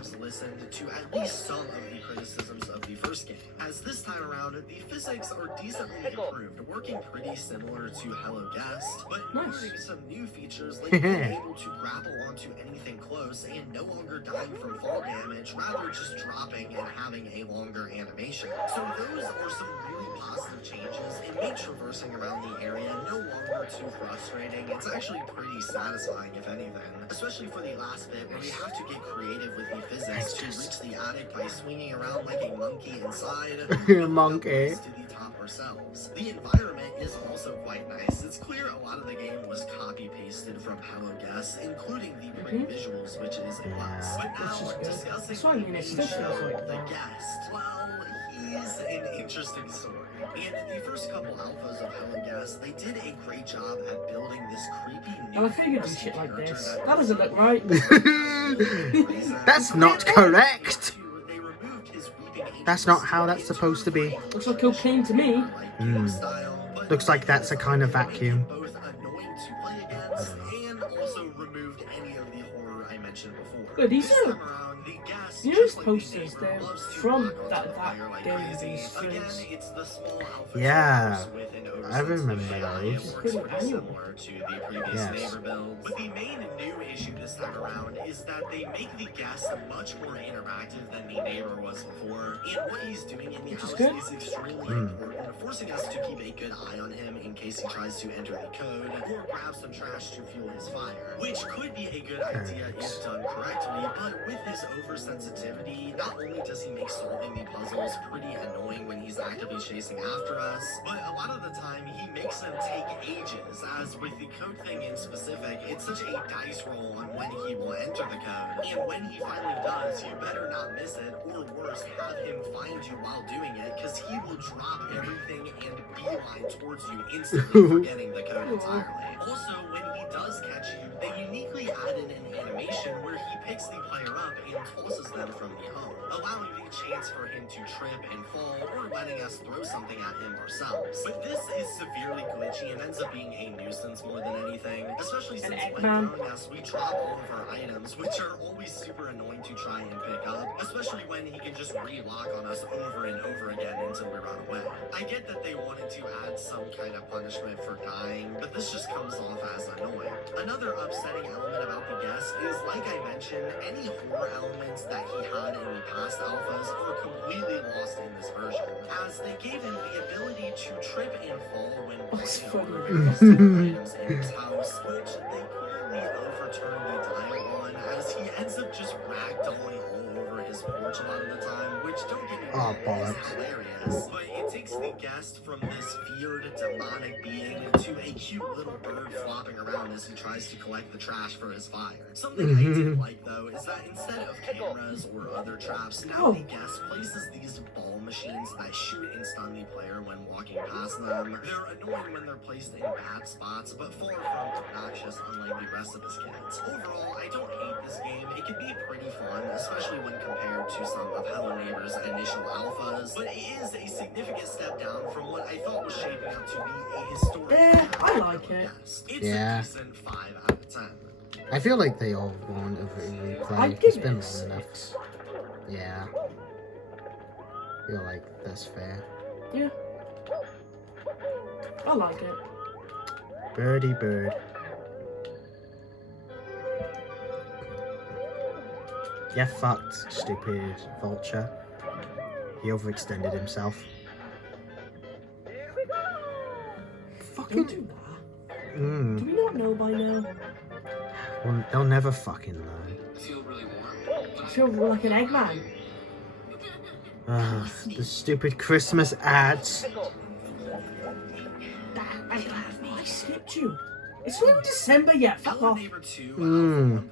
devs listened to at least some of the criticisms of the first game, as this time around, the physics are decently improved, working pretty similar to Hello Guest, but including some new features like being able to grapple onto anything close and no longer dying from fall damage, rather just dropping and having a longer animation. So those are some really positive changes and make traversing around the area no longer too frustrating. It's actually pretty satisfying, if anything, especially for the last bit where we have to get creative with the physics to reach the attic by swinging around like a monkey inside monkey to the top ourselves. The environment is also quite nice. It's clear a lot of the game was copy-pasted from Hello Guest, including the pretty visuals, which is a plus. But now, discussing the main show, The Guest, well, he's an interesting story. And the first couple alphas of Hello Guest, they did a great job at building this creepy new shit like this. That doesn't look right. That's not correct. That's not how that's supposed to be. Looks like cocaine to me. Looks like that's a kind of vacuum. And also removed any of the horror I mentioned before. Look, these are, you know, those posters, they're from that game, these things. Yeah, I remember those. Similar to the previous neighbor build. But the main new issue this time around is that they make the guest much more interactive than the neighbor was before. And what he's doing in the house is extremely important, forcing us to keep a good eye on him in case he tries to enter the code or grab some trash to fuel his fire. Which could be a good idea if done correctly, but with his oversensitivity, not only does he make solving the puzzles pretty annoying when he's actively chasing after us, but a lot of the time he makes them take ages, as with the code thing in specific, it's such a dice roll on when he will enter the code, and when he finally does, you better not miss it, or worse, have him find you while doing it, because he will drop everything and beeline towards you instantly, forgetting the code entirely. Also, when he does catch you, they uniquely add in an animation where he picks the player up and tosses them from the home, allowing the chance for him to trip and fall, or letting us throw something at him ourselves. But this is severely glitchy and ends up being a nuisance more than anything, especially since when throwing us, we drop all of our items, which are always super annoying to try and pick up, especially when he can just re-lock on us over and over again until we run away. I get that they wanted to add some kind of punishment for dying, but this just comes off as annoying. Another upsetting element about the guest is, like I mentioned, any horror elements that he had in the past alphas are completely lost in this version, as they gave him the ability to trip and fall when pulling items in his house, which they clearly overturned the dial on, as he ends up just ragdolling all over his porch a lot of the time, which, don't get me wrong, is hilarious, but it takes the guest from this feared demonic being to a cute little bird flopping around as he tries to collect the trash for his fire. Something I did like, though, is that instead of cameras or other traps, now the guest places these ball machines that shoot and stun the player when walking past them. They're annoying when they're placed in bad spots, but far from obnoxious, unlike the rest of his kits. Overall, I don't hate this game. It can be pretty fun, especially when compared to some of Hello Neighbor's initial alphas, but it is a significant step down from what I thought was shaping up to be a historic I like it. It's a decent 5 out of 10. I feel like they all want a replay. It's been long enough. Yeah. I feel like that's fair. Yeah. I like it. Birdie bird. Yeah, fucked, stupid vulture. He overextended himself. Fucking do that. Do we not know by now? Well, they'll never fucking learn. I feel like an Eggman. The stupid Christmas ads. I skipped you. It's not even December yet. Fuck Hello off. Neighbor 2 Alpha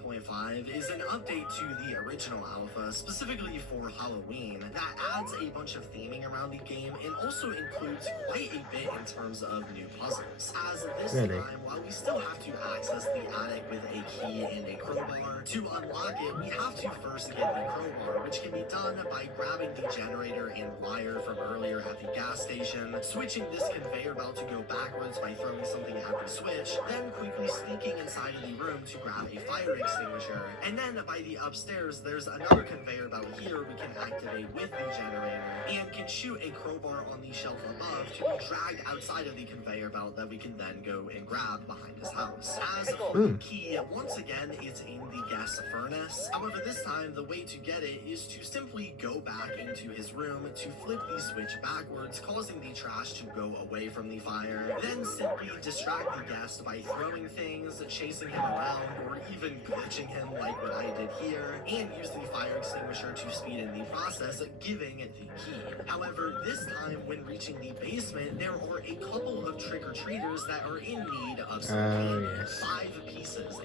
1.5 is an update to the original alpha, specifically for Halloween, that adds a bunch of theming around the game and also includes quite a bit in terms of new puzzles. As this time, while we still have to access the attic with a key and a crowbar, to unlock it, we have to first get the crowbar, which can be done by grabbing the generator and wire from earlier at the gas station, switching this conveyor belt to go backwards by throwing something at the switch, then quickly sneaking inside of the room to grab a fire extinguisher extinguisher. And then by the upstairs, there's another conveyor belt here we can activate with the generator, and can shoot a crowbar on the shelf above to be dragged outside of the conveyor belt that we can then go and grab behind his house. As for the key, once again, it's in the gas furnace. However, this time, the way to get it is to simply go back into his room to flip the switch backwards, causing the trash to go away from the fire. Then simply distract the guest by throwing things, chasing him around, or even glitching him like what I did here, and use the fire extinguisher to speed in the process, giving the key. However, this time, when reaching the basement, there are a couple of trick-or-treaters that are in need of some candy. 5 pieces, in fact.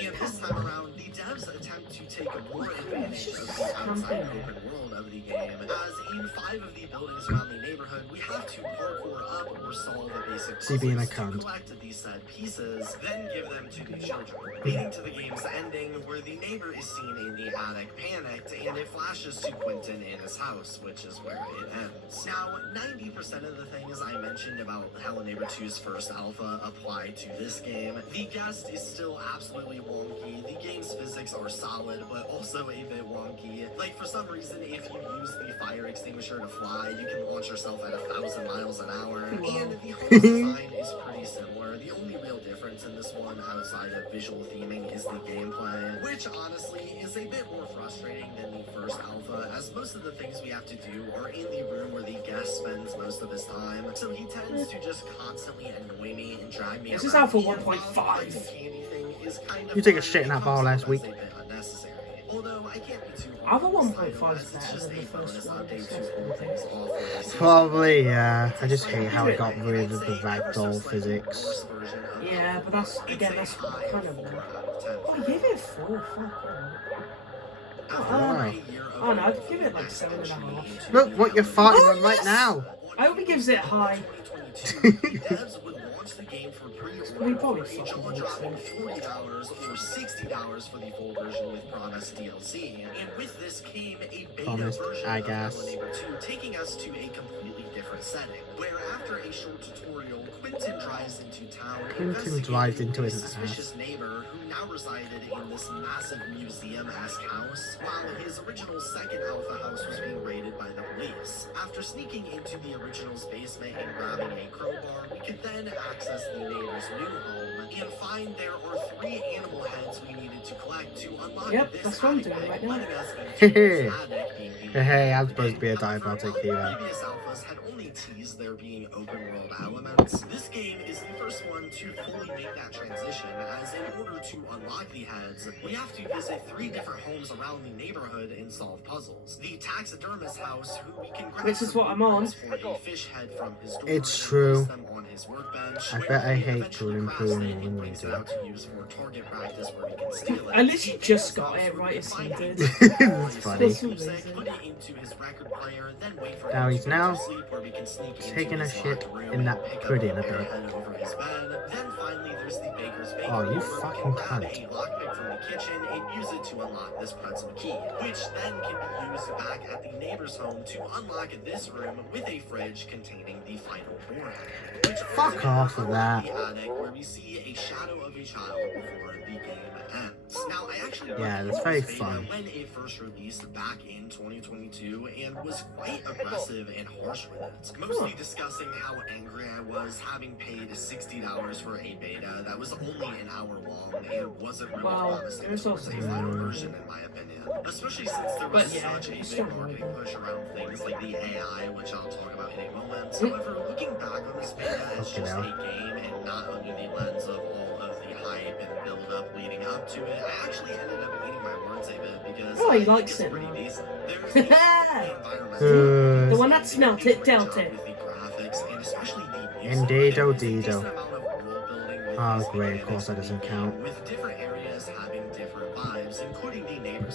And this time around, the devs attempt to take more advantage of the outside open world of the game, as in 5 of the buildings around the neighborhood, we have to parkour up or solve the basic puzzles to collect these said pieces, then give them to the children, leading to the game's ending, where the neighbor is seen in the attic panicked, and it flashes to Quentin in his house, which is where it ends. Now, 90% of the things I mentioned about Hello Neighbor 2's first alpha apply to this game. The guest is still absolutely wonky. The game's physics are solid, but also a bit wonky. Like, for some reason, if you use the fire extinguisher to fly, you can launch yourself at 1,000 miles an hour. And the whole design is pretty similar. The only real difference in this one, outside of visual theming, is the gameplay, which honestly is a bit more frustrating than the first alpha, as most of the things we have to do are in the room where the guest spends most of his time. So he tends to just constantly annoy me and drag me around. This is Alpha 1.5. You took a shit in that bar last week. Alpha 1.5 is better than the first one. Probably, yeah. I just hate how it got rid of the ragdoll physics. Yeah, but that's, again, that's kind of... Oh, I gave it a 4, fuck. Oh no, I'd give it like 7.5. Look what you're fighting on right now! I hope he gives it high. We probably fucking need $40 or $60 for the full version with promised DLC. And with this came a beta version of Hello Neighbor 2, taking us to a completely different setting, where after a short tutorial, Quentin drives into town, investigating a suspicious neighbor who now resided in this massive museum-esque house, while his original second alpha house was being raided by the police. After sneaking into the original's basement and grabbing a crowbar, we could then access the neighbor's new home and find there are 3 animal heads we needed to collect to unlock this attic right now. Hey, I'm supposed to be a diabotic hero. Previous alphas had only teased there being open world elements. This game is the first one to fully make that transition, as in order to unlock the heads, we have to visit 3 different homes around the neighborhood and solve puzzles. The taxidermist house, who we can grab this is what I'm on. For a fish head from his door, it's true. them on his workbench, I bet I hate Jordan Poole more than you do. I literally just got it right as he did. It's funny. Now he's taking a shit in that pudding a bit. Oh, you fucking cunt. Kitchen and use it to unlock this pretzel key, which then can be used back at the neighbor's home to unlock this room with a fridge containing the final warhead. Fuck off with that. The attic, where we see a shadow of a child before the game ends. Now, I actually that's very fun. When it first released back in 2022, and was quite aggressive and harsh with it, mostly discussing how angry I was having paid $60 for a beta that was only an hour long and wasn't really promising towards a final version, in my opinion. Especially since there was such a big marketing push around things like the AI, which I'll talk about in a moment. However, looking back on this beta as just a game and not under the lens of all of the hype and build-up leading up to it, I actually ended up eating my words a bit because he likes it. Pretty decent. The one that smelt it dealt it. Indeedo deedo. Oh great, of course that doesn't count.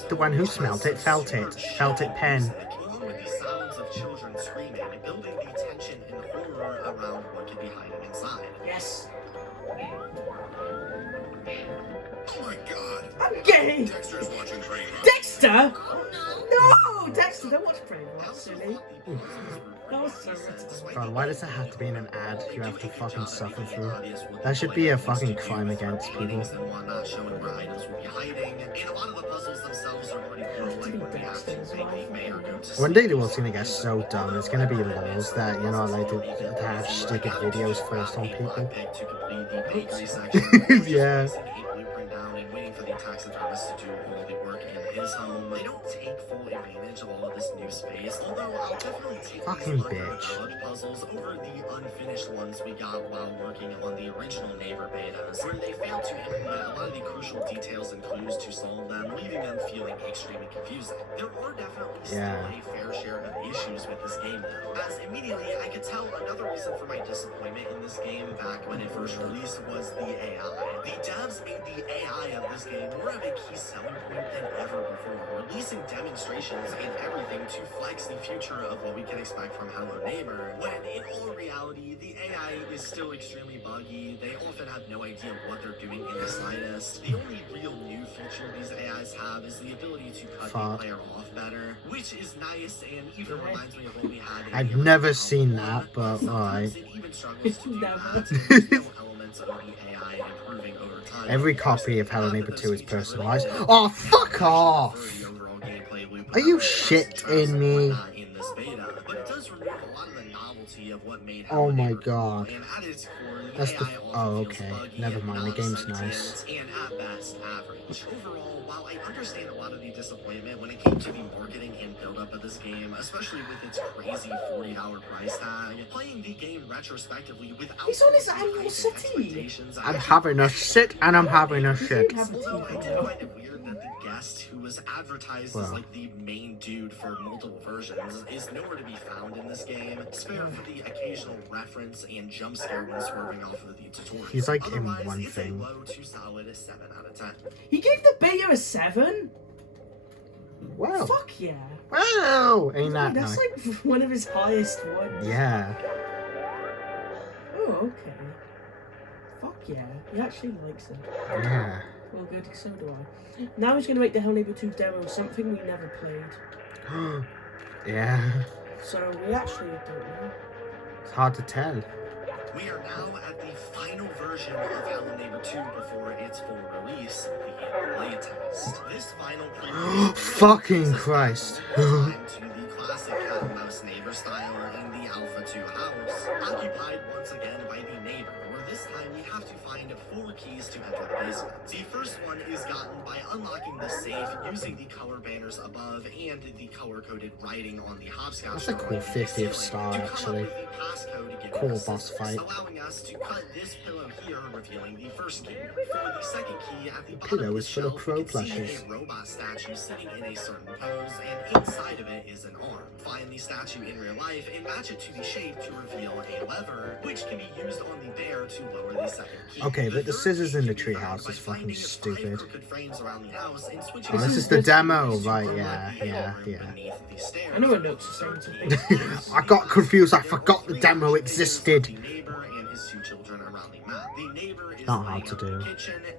The one who smelt it felt it. Felt it pen. Along with the sounds of children screaming, building the tension and horror around what could be hiding inside. Yes. Oh my god. I'm gay. Dexter's watching Train. Dexter? No! Oh, Dexter, don't watch Prey, that's silly. That was so retarded. God, why does it have to be in an ad you have to fucking suffer through? That should be a fucking crime against people. Not showing where items will be hiding, and a lot of the puzzles themselves are pretty cool, like when we have to make the mayor go to One day the world's gonna get so dumb, it's gonna be laws that you're not allowed to have stupid videos forced on people. Yeah. Waiting for the taxidermist to do all the work in his home. They don't take full advantage of all of this new space, although I'll definitely take fucking these bitch. underdeveloped puzzles over the unfinished ones we got while working on the original neighbor betas, where they failed to implement a lot of the crucial details and clues to solve them, leaving them feeling extremely confusing. There are definitely still a fair share of issues with this game, though, as immediately I could tell another reason for my disappointment in this game back when it first released was the AI. The devs made the AI of this game more of a key selling point than ever before, releasing demonstrations and everything to flex the future of what we can expect from Hello Neighbor, when in all reality, the AI is still extremely buggy. They often have no idea what they're doing in the slightest. The only real new feature these AIs have is the ability to cut the player off better, which is nice and even reminds me of what we had in I've never seen that, but alright. it even struggles to do that, and there's no elements of the AI improving over time. Every copy of Hello Neighbor 2 is personalized. Oh, fuck off! Are you shitting me? Oh my god. That's the... Oh, okay. Never mind, the game's nice. And at best, average. Overall, while I understand a lot of the disappointment when it came to the marketing and build-up of this game, especially with its crazy $40 price tag, playing the game retrospectively without... He's on his annual city! I'm having a shit and I'm having a shit. Although I did find it weird that the guest who was advertised as like the main dude for multiple versions is nowhere to be found in this game, spare for the occasional reference and jump scare when swerving off of the tutorial. He's like otherwise, in one it's thing. A low to solid 7 out of 10. He gave the beta a 7? Wow. Fuck yeah. Wow! Ain't that That's nice? like one of his highest ones. Yeah. Oh, okay. Fuck yeah. He actually likes it. Yeah. Well, good, so do I. Now he's going to make the Hello Neighbor 2 demo, something we never played. Yeah. So we actually don't know. It's hard to tell. We are now at the final version of Hello Neighbor 2 before its full release, the playtest. This final preview Fucking Christ. to the classic cat and mouse neighbor style in the Alpha 2 house, occupied once again by the neighbor, where this time we have to find 4 keys to enter the basement. The first one is gotten by unlocking the safe using the color banners above and the color-coded writing on the hopscotch. That's a cool 50th star, actually. Cool boss fight. Allowing us to cut this pillow here, revealing the first key. For the second key, at the bottom Pillow of the is full of shelf, crow you can see plushes. a robot statue sitting in a certain pose, and inside of it is an arm. Find the statue in real life and match it to the shape to reveal a lever, which can be used on the bear to lower the second key. Okay, but the scissors in the treehouse is fucking stupid. Oh, this is the demo, right? Yeah. I know it looks the same to me. I got confused. I forgot the demo existed. Not hard to do.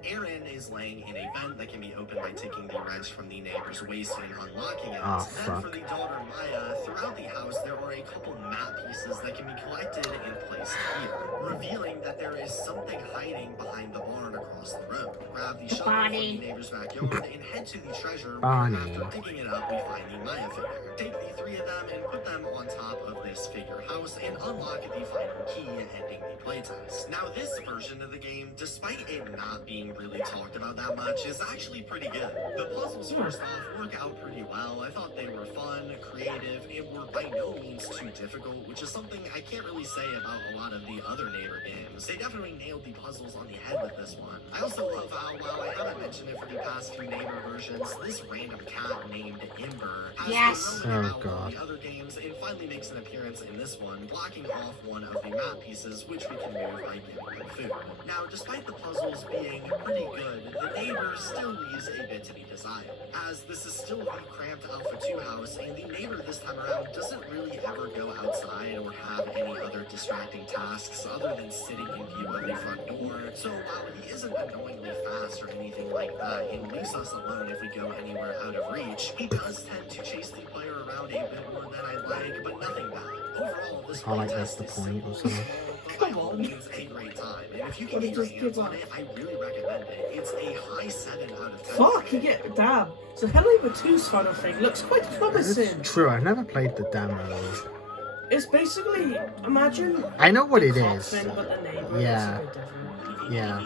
Aaron is laying in a vent that can be opened by taking the wrench from the neighbor's waist and unlocking it. Oh, Then fuck. for the daughter Maya, throughout the house there are a couple map pieces that can be collected and placed here, revealing that there is something hiding behind the barn across the road. Grab the shovel from the neighbor's backyard and head to the treasure. Bonnie. After digging it up, we find the Maya figure. Take the 3 of them and put them on top of this figure house and unlock the final key, ending the playtest. Now this version of the game, despite it not being really talked about that much, is actually pretty good. The puzzles, first off, work out pretty well. I thought they were fun, creative, and were by no means too difficult, which is something I can't really say about a lot of the other neighbor games. They definitely nailed the puzzles on the head with this one. I also love how, while I haven't mentioned it for the past few neighbor versions, this random cat named Ember has been roaming about all the other games and finally makes an appearance in this one, blocking off one of the map pieces, which we can move by giving them food. Now, despite the puzzles being pretty good, the neighbor still leaves a bit to be desired, as this is still the cramped Alpha 2 house, and the neighbor this time around doesn't really ever go outside or have any other distracting tasks other than sitting in view of the front door. So while he isn't annoyingly fast or anything like that and leaves us alone if we go anywhere out of reach, he does tend to chase the player around a bit more than I like, but nothing bad. Overall, this I like playtest that's the is point or something. Come on. It's a great time, and if you can But it get your just hands gives on up. it, I really recommend it. It's a high 7 out of 10. Fuck, you get damn. So Hello 2's final thing looks quite promising. It's true, I've never played the demo. It's basically imagine. I know what the it cop is. thing, but the neighbor Yeah. is a bit different. Yeah.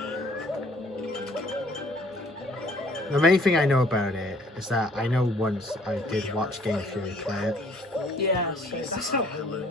The main thing I know about it is that I know once I did watch Game Fury play it. Yeah, so that's how I know.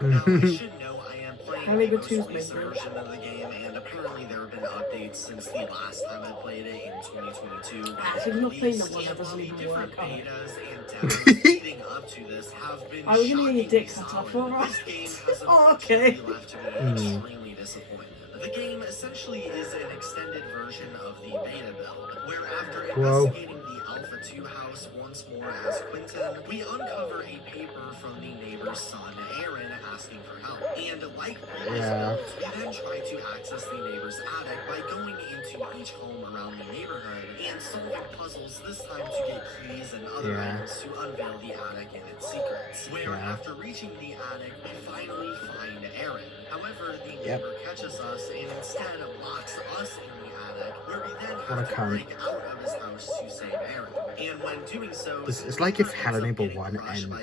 Now, I should know I am playing Hello the most 2's recent main version of the game, and apparently there have been updates since the last time I played it in 2022. So you're not playing the one that doesn't even Different work out. betas and demos leading up to this have been Are we gonna get your dick cut shockingly off, solid. alright? This game has Oh, okay. unfortunately left me extremely disappointed. The game essentially is an extended version of the beta build, where after investigating the Alpha 2 house once more as Quentin, we uncover a paper from the neighbor's son, Aaron, asking for help. And like previous builds, we then try to access the neighbor's attic by going into each home around the neighborhood and solving puzzles, this time to get keys and other items to unveil the attic and its secrets. Where after reaching the attic, we finally find Aaron. However, the neighbor catches us and instead locks us in the attic, where we then have to break out of his house to save Aaron. And when doing so, It's like if Hello Neighbor 1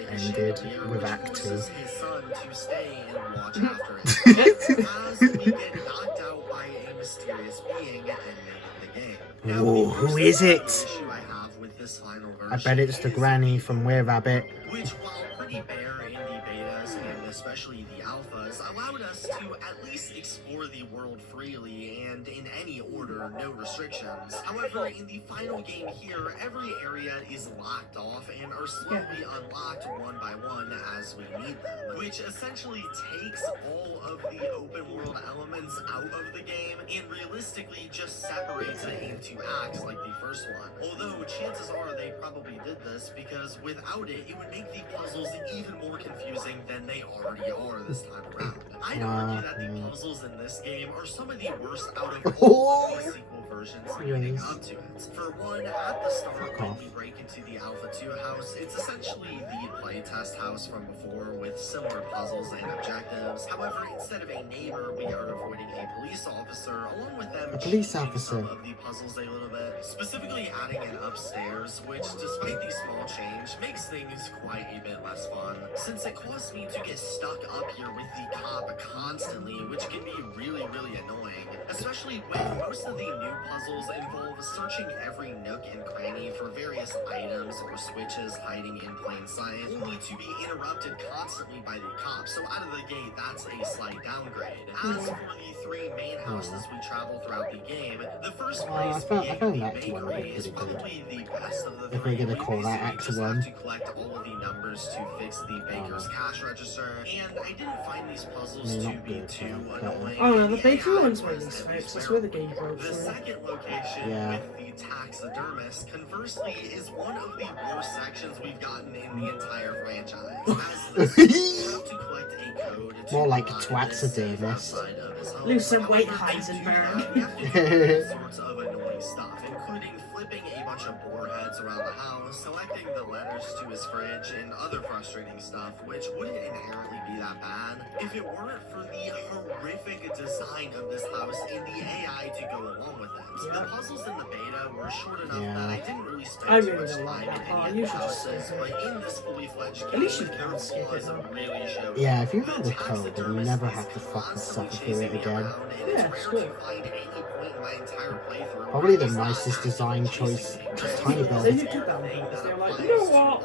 ended with Act 2. His son to stay and watch after him. As we get knocked out by a mysterious being and make the game. Now, Ooh, who is it? issue I have with this final version I bet it's the granny from Were Rabbit. which, while pretty bare in the betas and especially the alphas, allowed us to at least explore the world freely and in any order, no restrictions. However, in the final game here, every area is locked off and are slowly unlocked one by one as we need them, which essentially takes all of the open world elements out of the game and realistically just separates it into acts like the first one. Although chances are they probably did this because without it, it would make the puzzles even more confusing than they already are this time around. I'd argue that the puzzles in this game are some of the worst out of all of the sequel versions leading up to it. For one, at the start when we break into the Alpha 2 house, it's essentially the playtest house from before with similar puzzles and objectives. However, instead of a neighbor, we are avoiding a police officer, along with them changing some of the puzzles a little bit, specifically adding an upstairs, which despite the small change, makes things quite a bit less fun, since it caused me to get stuck up here with the cop constantly, which can be really annoying, especially when most of the new puzzles involve searching every nook and cranny for various items or switches hiding in plain sight, only to be interrupted constantly by the cops. So out of the gate, that's a slight downgrade. As for the three main houses we travel throughout the game, the first place I found the that to one bakery be is pretty good. probably the best of the If three. we're gonna call that We Act just 1. have to collect all of the numbers to fix the baker's cash register, and I didn't find these puzzles to be too annoying. Oh no, the bakery AI one's was really at folks. least That's where the bearable. game broke The through. second location with the taxidermist, conversely, is one of the worst sections we've gotten in the entire franchise. As this, you have to collect a code to More like unlock this safe taxidermist. outside of his home. Lose some weight, However, to do Heisenberg. that, we have to do all sorts of annoying stuff, including flipping a bunch of boar heads around the house, selecting the letters to his fridge, and other frustrating stuff, which wouldn't inherently be that bad if it weren't for the horrific design of this house and the AI to go along with it. The puzzles in the beta were short enough that I didn't really spend I too really much don't like time that in part. any You of the should just houses, skip it. but in this fully fledged game, At least you their can skip flaws it. really showed. Yeah, if you have The the code, then you never have to fucking suffer through it again. Yeah, it's good. Probably the nicest design choice. Just tiny They buildings. did that because they're like, you know what?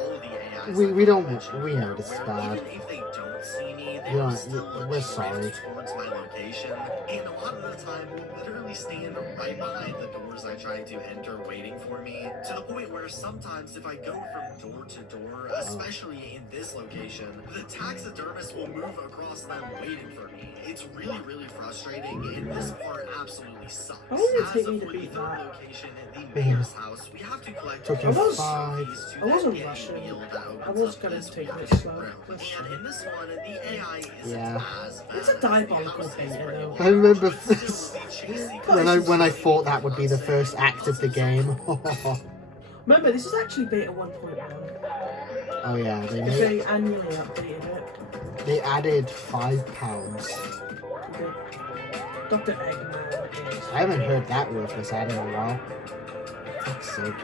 We know this is bad. Even if they don't see me, they Yeah, will still we're sorry. drift towards my location. And a lot of the time, will literally stand right behind the doors I try to enter, waiting for me. To the point where sometimes, if I go from door to door, especially in this location, the taxidermist will move across them, waiting for me. It's really frustrating, and this part absolutely sucks. How long did it As take me of to for the beat third that? location, the mayor's house, we have to collect Took all you the 5. keys to I wasn't then get a rushing. wheel that opens I was up gonna this take it weird slow. room. That's And in this one, the AI isn't Yeah. as bad It's a as the diabolical house is beta, pretty though. I remember but still, the chase sequence when I is thought that would be the constant, first act of the puzzles game. are Remember, this is actually beta 1.1. Oh yeah, They annually updated it. They added £5. Okay. Dr. Eggman is... I haven't heard that worthless ad in a while. Fuck's sake.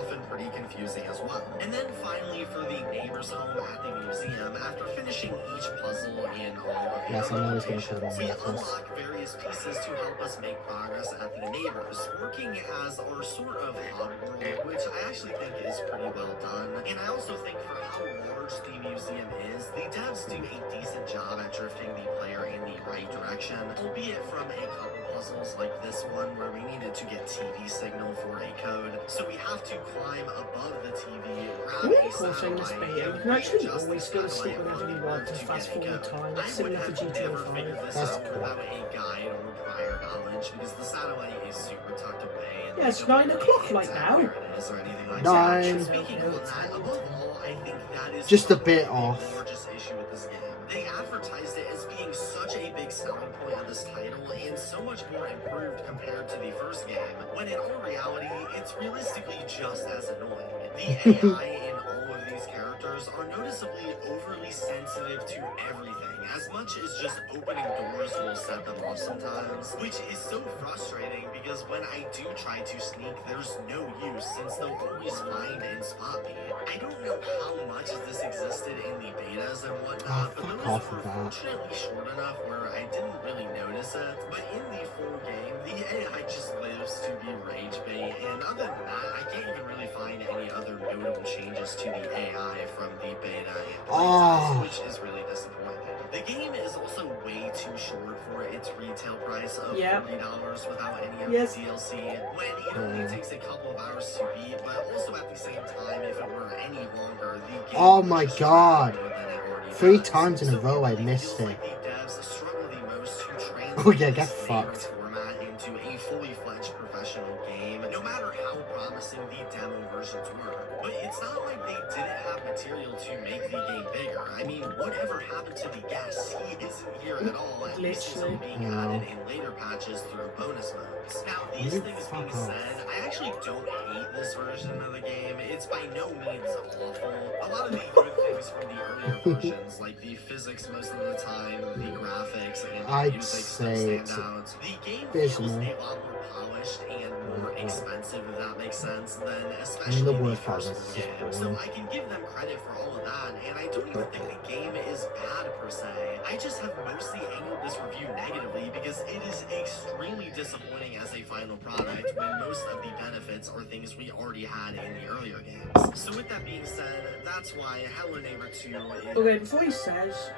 Often pretty confusing as well. And then finally for the neighbor's home at the museum, after finishing each puzzle in all of the Yes, I'm always gonna put on we worthless. unlock various pieces to help us make progress at the neighbors, working as our sort of hub world, which I actually think is pretty well done. And I also think for how large the museum is, the devs do a decent job at drifting the player in the right direction, albeit from a couple puzzles like this one where we needed to get TV signal for a code. So we have to climb above the TV, grab a Cool thing this satellite, beta, you can actually always go to sleep whenever you want to fast forward time, similar to GTA 5. That's cool. Without a guide or prior knowledge, because the satellite is super tucked away. And Yeah, it's 9 o'clock right now. where it is or anything like 9. that. Speaking of that, above all, I think that is Just a bit off. the largest issue with this game. They advertised it as being such a big selling point of this title and so much more improved compared to the first game, when in all reality, it's realistically just as annoying. The AI in all of these characters are noticeably overly sensitive to everything, as much as just opening doors will set them off sometimes, which is so frustrating because when I do try to sneak, there's no use since they'll always find and spot me. I don't know how much of this existed in the betas and whatnot, but fuck those off were with that. fortunately short enough where I didn't really notice it. But in the full game, the AI just lives to be rage bait, and other than that, I can't even really find any other notable changes to the AI from the beta and playtest, which is really disappointing. The game is also way too short for its retail price of $40 without any of the DLC, when it only takes a couple of hours to beat, but also at the same time, if it were any longer, the game Oh my would just god. be more than it already 3 does. times in a So row I really missed feels it. like the devs struggle the most to translate Oh yeah, get this fucked. format into a fully fledged professional game, no matter how promising the demo versions were. But it's not like they didn't have material to make the game bigger. I mean, whatever happened to the guest? He isn't here at all, at least until being added in later patches through bonus modes. Now, these things being said, I actually don't hate this version of the game. It's by no means awful. A lot of the good things from the earlier versions, like the physics most of the time, the graphics, and the I'd music say still it's stand out. The game feels a abysmal. lot more polished and more expensive, if that makes sense, than I mean, especially the the worst part first is it's game. just So boring. I can give them credit for all of that, and I don't even think the game is bad per se. I just have mostly angled this review negatively because it is extremely disappointing as a final product when most of the benefits are things we already had in the earlier games. So with that being said, that's why Hello Neighbor 2 is... Okay, before he says,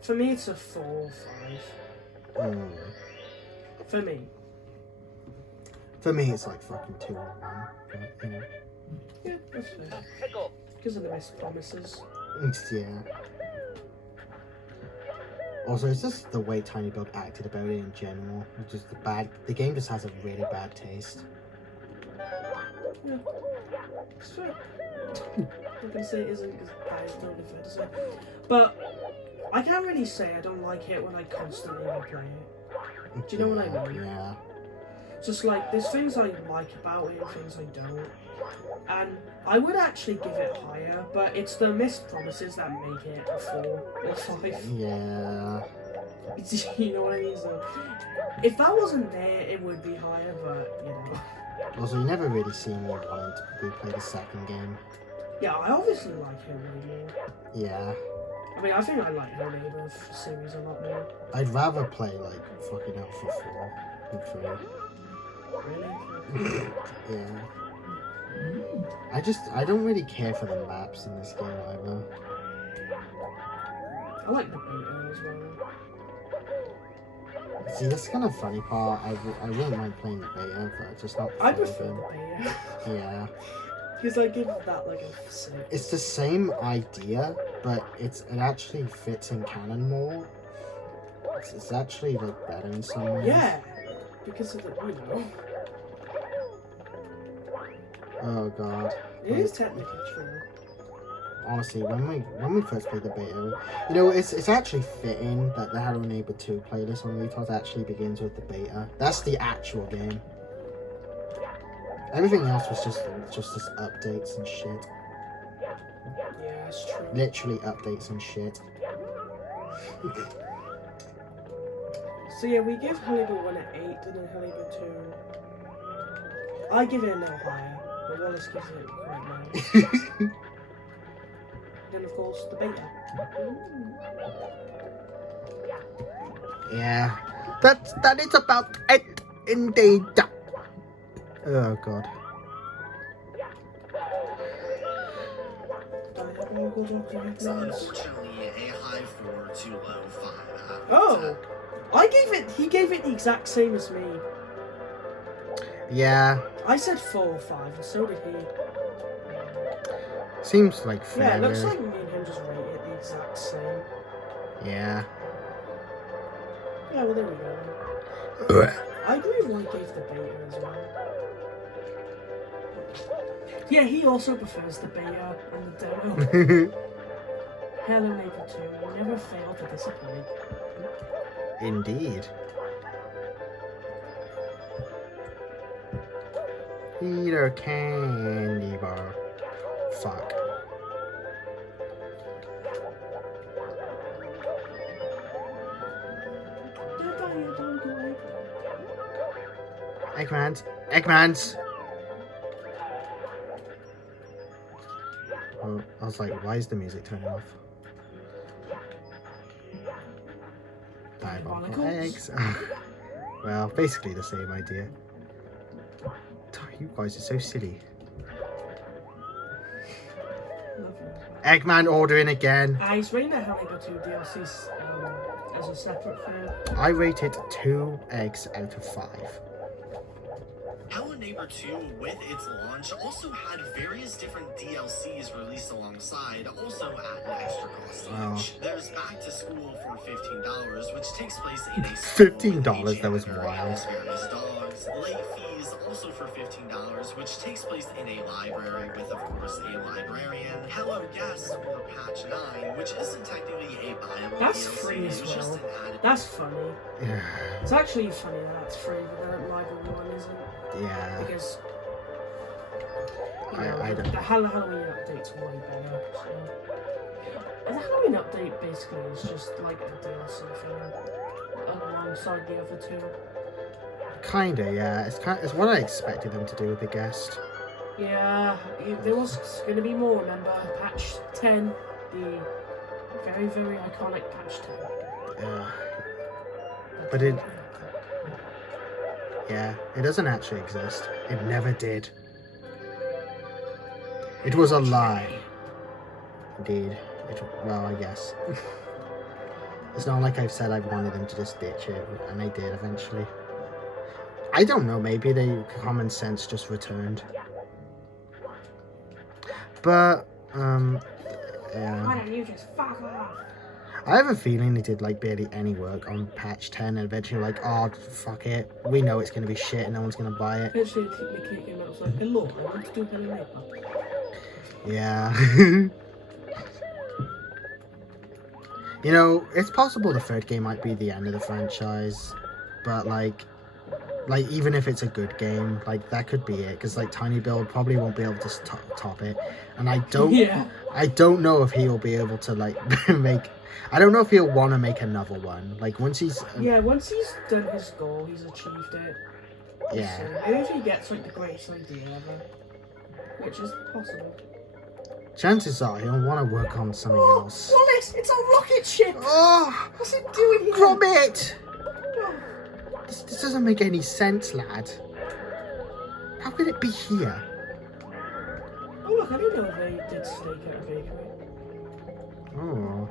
for me it's a 4 or 5. For me. For me, it's like fucking 2 or 1. But, you know. Yeah, that's fair. Because of the missed promises. Yeah. Also, it's just the way Tiny Bug acted about it in general. It's just the game just has a really bad taste. Yeah. It's fair. I'm gonna say it isn't because that is totally fair to say. But I can't really say I don't like it when I constantly replay it. Do you know what I mean? Yeah. Just like, there's things I like about it and things I don't. And I would actually give it higher, but it's the missed promises that make it a 4 or 5. Yeah. You know what I mean? So, if that wasn't there, it would be higher, but, you know. Also, you never really see me wanting to replay the second game. Yeah, I obviously like Hello Neighbor. Yeah. I mean, I think I like Hello Neighbor series a lot more. I'd rather play, like, fucking Alpha 4 than 3. Really? Yeah. I don't really care for the maps in this game either. I like the beta as well. See, that's kind of funny part. I wouldn't mind playing the beta, but just not the I full prefer game. the beta. Yeah. Because I give that like a 6. It's the same idea, but it actually fits in canon more. It's actually like better in some ways. Yeah! Because of the, you know. Oh god. It is technically true. Honestly, when we first played the beta, you know, it's actually fitting that the Hello Neighbor 2 playlist on Retards actually begins with the beta. That's the actual game. Everything else was just updates and shit. Yeah, it's true. Literally updates and shit. So yeah, we give Hannibal 1 at 8 and then Hannibal 2. I give it a little higher, but Wallace gives it quite low. Then of course the beta. Yeah. That is about it indeed. Oh god. So unfortunately, a high 4, too low 5. Oh! He gave it the exact same as me. Yeah. I said 4 or 5 and so did he. Seems like fair. Yeah, it looks really. like me and him just rate it the exact same. Yeah. Yeah, well there we go then. I agree with what he gave the beta as well. Yeah, he also prefers the beta and the demo. Hello Neighbor 2, you never fail to disappoint. Indeed. Peter Candy Bar. Fuck. Eggmans. Eggmans! Oh, I was like, why is the music turning off? Diabolical eggs. Well, basically the same idea. You guys are so silly. Eggman ordering again. He's rating the Hannibal 2 DLC as a separate thing. I rate it 2 eggs out of 5. Hello Neighbor 2, with its launch, also had various different DLCs released alongside, also at an extra cost each. There's Back to School for $15, which takes place in a $15, that was wild. Various dogs. Late Fees, also for $15, which takes place in a library with, of course, a librarian. Hello Guest, or Patch 9, which isn't technically a viable That's DLC, free as it was just well. an added. That's funny. Yeah. It's actually funny that that's free, but the library one isn't. Yeah. Because I don't. the Halloween update's way better. So. And the Halloween update basically is just like a DLC thing alongside the other two. Kinda, yeah. It's what I expected them to do with the guest. Yeah, there was going to be more. Remember, patch 10, the very very iconic patch 10. Yeah. But it. Yeah, it doesn't actually exist. It never did. It was a lie. Indeed. Well, I guess. It's not like I've said I wanted them to just ditch it, and they did eventually. I don't know, maybe the common sense just returned. But, yeah. Why don't you just fuck off? I have a feeling they did like barely any work on patch 10 and eventually like, oh fuck it, we know it's going to be shit and no one's going to buy it. Eventually the kid came out and was like, hey look, I want to do Hello Neighbor. Yeah. You know, it's possible the third game might be the end of the franchise, but like even if it's a good game, like that could be it, because like Tiny Build probably won't be able to top it, and I don't know if he'll be able to like make. I don't know if he'll want to make another one. Like once he's once he's done his goal, he's achieved it. Yeah. So maybe if he gets like the greatest idea ever, which is possible. Chances are he'll want to work on something else. Wallace, it's a rocket ship. Oh, What's it doing here? drop it! This doesn't make any sense, lad. How could it be here? Oh look, I didn't know they did steak at a bakery. Oh,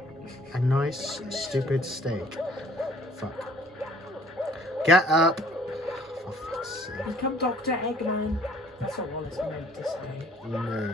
a nice, stupid steak. Fuck. Get up! For fuck's sake. Become Dr. Eggman. That's what Wallace meant to say. No.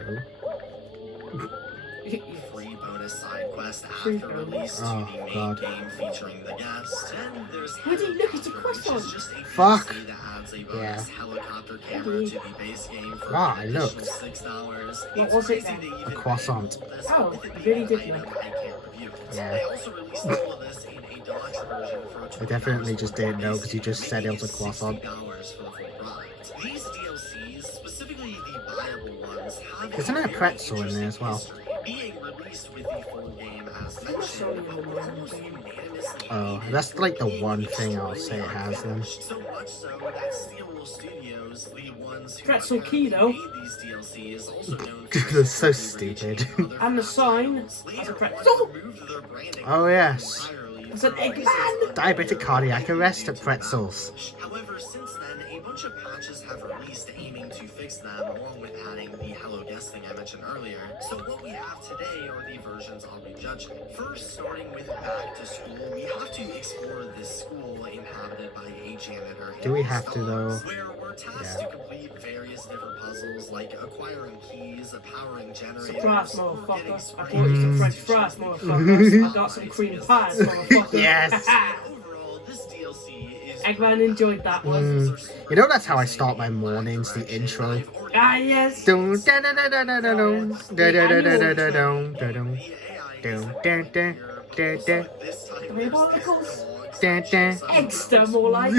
Free bonus side quest after release to the main game featuring the guest. And there's Look, it's a quest which on. is just a Fuck. DLC that adds a bonus helicopter camera to the base game for Ah, an look. additional $6. What was it crazy then? they even A croissant. made this Oh, with I the really did item like I can't review it. Yeah. They also released all of this in a deluxe version for I definitely just didn't know because you just said it was a croissant. $60 for the full product. These DLCs, specifically the buyable ones, have a Isn't there a pretzel in there as well? Being released with the full game as I think it's only mentioned, in the main almost game. unanimously. Oh, that's like the one thing I'll say it has then. So much so that Steel Studios, the ones who Pretzel apparently Kino. made these DLCs, also known They're so completely stupid. rechanging other And the sign franchises, has a later pretzel. on removed their branding Oh, yes. entirely It's an for Eggman. reasons Diabetic cardiac unknown arrest due at to pretzels. backlash. However, since then, a bunch of patches have released aiming to fix them, along with adding the Hello Guest thing I mentioned earlier. So what we have today are the versions I'll be judging. First, starting with Back to School, we have to explore this school inhabited by a janitor. Do we have to, though? Where we're tasked to complete various different puzzles like acquiring keys, powering generators, Surprise, or getting motherfucker. I sprayed bought you some with French some fries, chicken. motherfuckers. I got some cream pies, motherfucker. Yes. Overall, this DLC is Eggman enjoyed that one. You know that's how I start my mornings, the intro. Ah, yes. Dun, da, da, da, da, da, da, dun. Da, da, da, da, da, da, dun, da, dun. Dun, da, da, da, da. Three particles. Da, da. Extra, more like.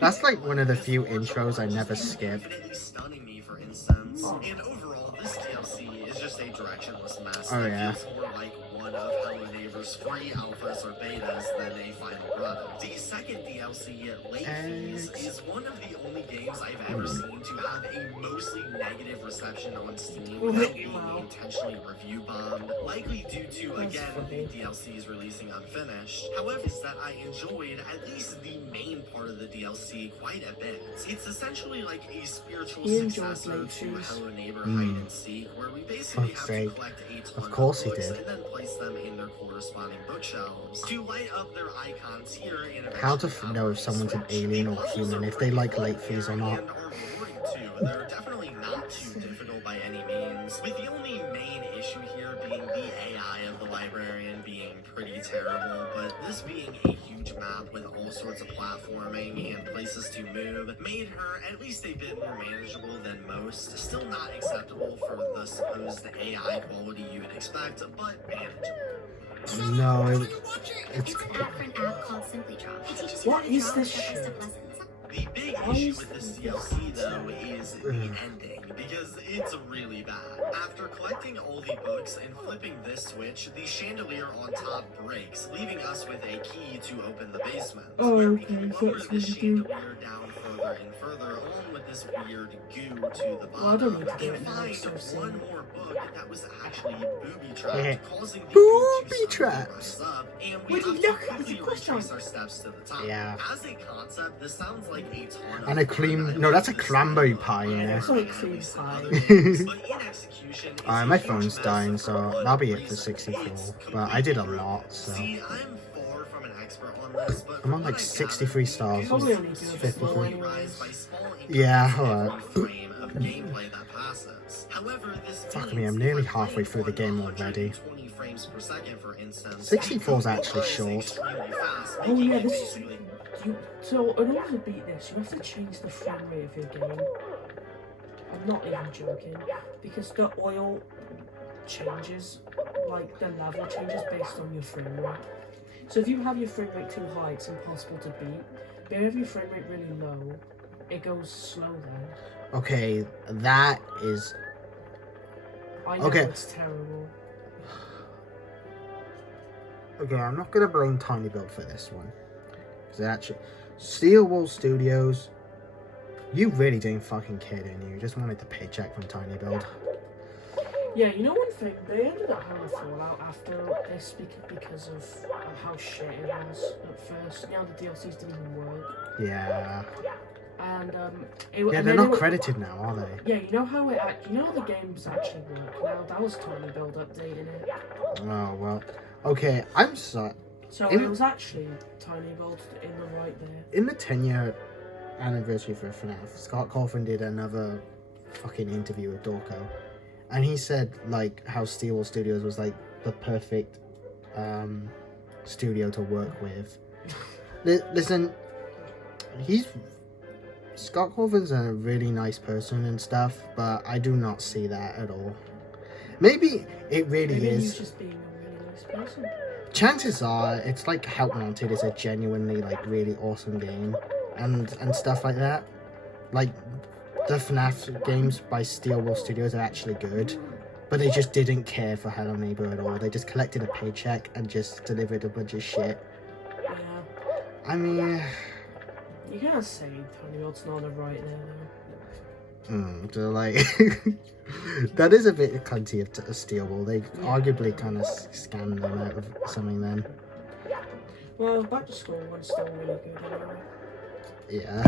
That's like one of the few intros I never skip. Infinitely stunning me, for instance. And overall, this DLC is just a directionless mess. Oh, that yeah. feels more like one of Hello Neighbor's free alphas or betas than a final product. The second DLC, Late Fees, is one of the only games I've ever seen to have a mostly negative reception on Steam without being intentionally review bombed, likely due to, again, the DLCs releasing unfinished. However, is that I enjoyed at least the main part of the DLC quite a bit. It's essentially like a spiritual He enjoyed successor Late to Fees. Hello Neighbor Hide and Seek, where we basically Fuck's have sake. to collect a ton Of course he books did. and then place them in their corresponding bookshelves to light up their icons here and How to know if someone's an alien or human, if they like late fees or not. and are rewarding too. They're definitely not too difficult by any means, with the only main issue here being the AI of the librarian being pretty terrible, but this being a huge map with all sorts of platforming and places to move made her at least a bit more manageable than most. Still not acceptable for the supposed AI quality you would expect, but manageable. No, It's an app for an app called Simply Draw. It teaches you What how to is draw this with a list shit? of lessons. The big issue with this DLC, though, is the ending, because it's really bad. After collecting all the books and flipping this switch, the chandelier on top breaks, leaving us with a key to open the basement, Oh, where we okay, can so lower that's the what you do. chandelier down further and further, along with this weird goo to the Well, I don't bottom, need to do and it now, find so I've seen one it. more book that was actually booby-trapped, Yeah. causing the Booby goo to traps. rise up, and we Would you have to look at quickly the question? retrace our steps to the top. Yeah. As a concept, this sounds like a ton of And a cream. No, that's a cranberry pie in there. It's like cream pie. Alright, my phone's dying, so that'll be it for 64. But I did a lot, so. See, I'm far from an expert on this, but I'm on like 63 stars. Probably only do it slow 53. anyways. Yeah, alright. Fuck me, I'm nearly halfway through the game already. 64 is actually short. Oh yeah, this is... So, in order to beat this, you have to change the frame rate of your game. I'm not even joking. Because the oil changes, like the level changes based on your frame rate. So if you have your frame rate too high, it's impossible to beat. But if you have your frame rate really low, it goes slow then. Okay, that is. I know Okay. it's terrible. Okay, I'm not gonna blame Tiny Build for this one. Because actually. Steel Wool Studios. You really didn't fucking care, didn't you? You just wanted the paycheck from Tiny Build. Yeah, you know one thing? They ended up having a fallout after this because of how shit it was at first. You know, the DLCs didn't even work. Yeah. And Yeah, and they're then not it was- credited now, are they? Yeah, you know how the games actually work now. That was Tiny Build updating it. Oh, well. Okay, I'm sorry. So In- it was actually Tiny Build in the right there. In the 10-year anniversary for FNAF, Scott Cawthon did another fucking interview with Dorco. And he said, like, how Steel Wool Studios was, like, the perfect studio to work with. Listen, Scott Cawthon's a really nice person and stuff, but I do not see that at all. Maybe it really Maybe is. he's just being a really nice person. Chances are, it's like Help Wanted is a genuinely, like, really awesome game. And stuff like that. Like, the FNAF games by Steel Wool Studios are actually good, but they just didn't care for Hello Neighbor at all. They just collected a paycheck and just delivered a bunch of shit. Yeah. I mean, You can't say Tiny Build's not a right now, so like, that is a bit cunty of Steel Wool. They arguably kind of scammed them out of something then. Well, Back to School one's still really good anyway. Yeah.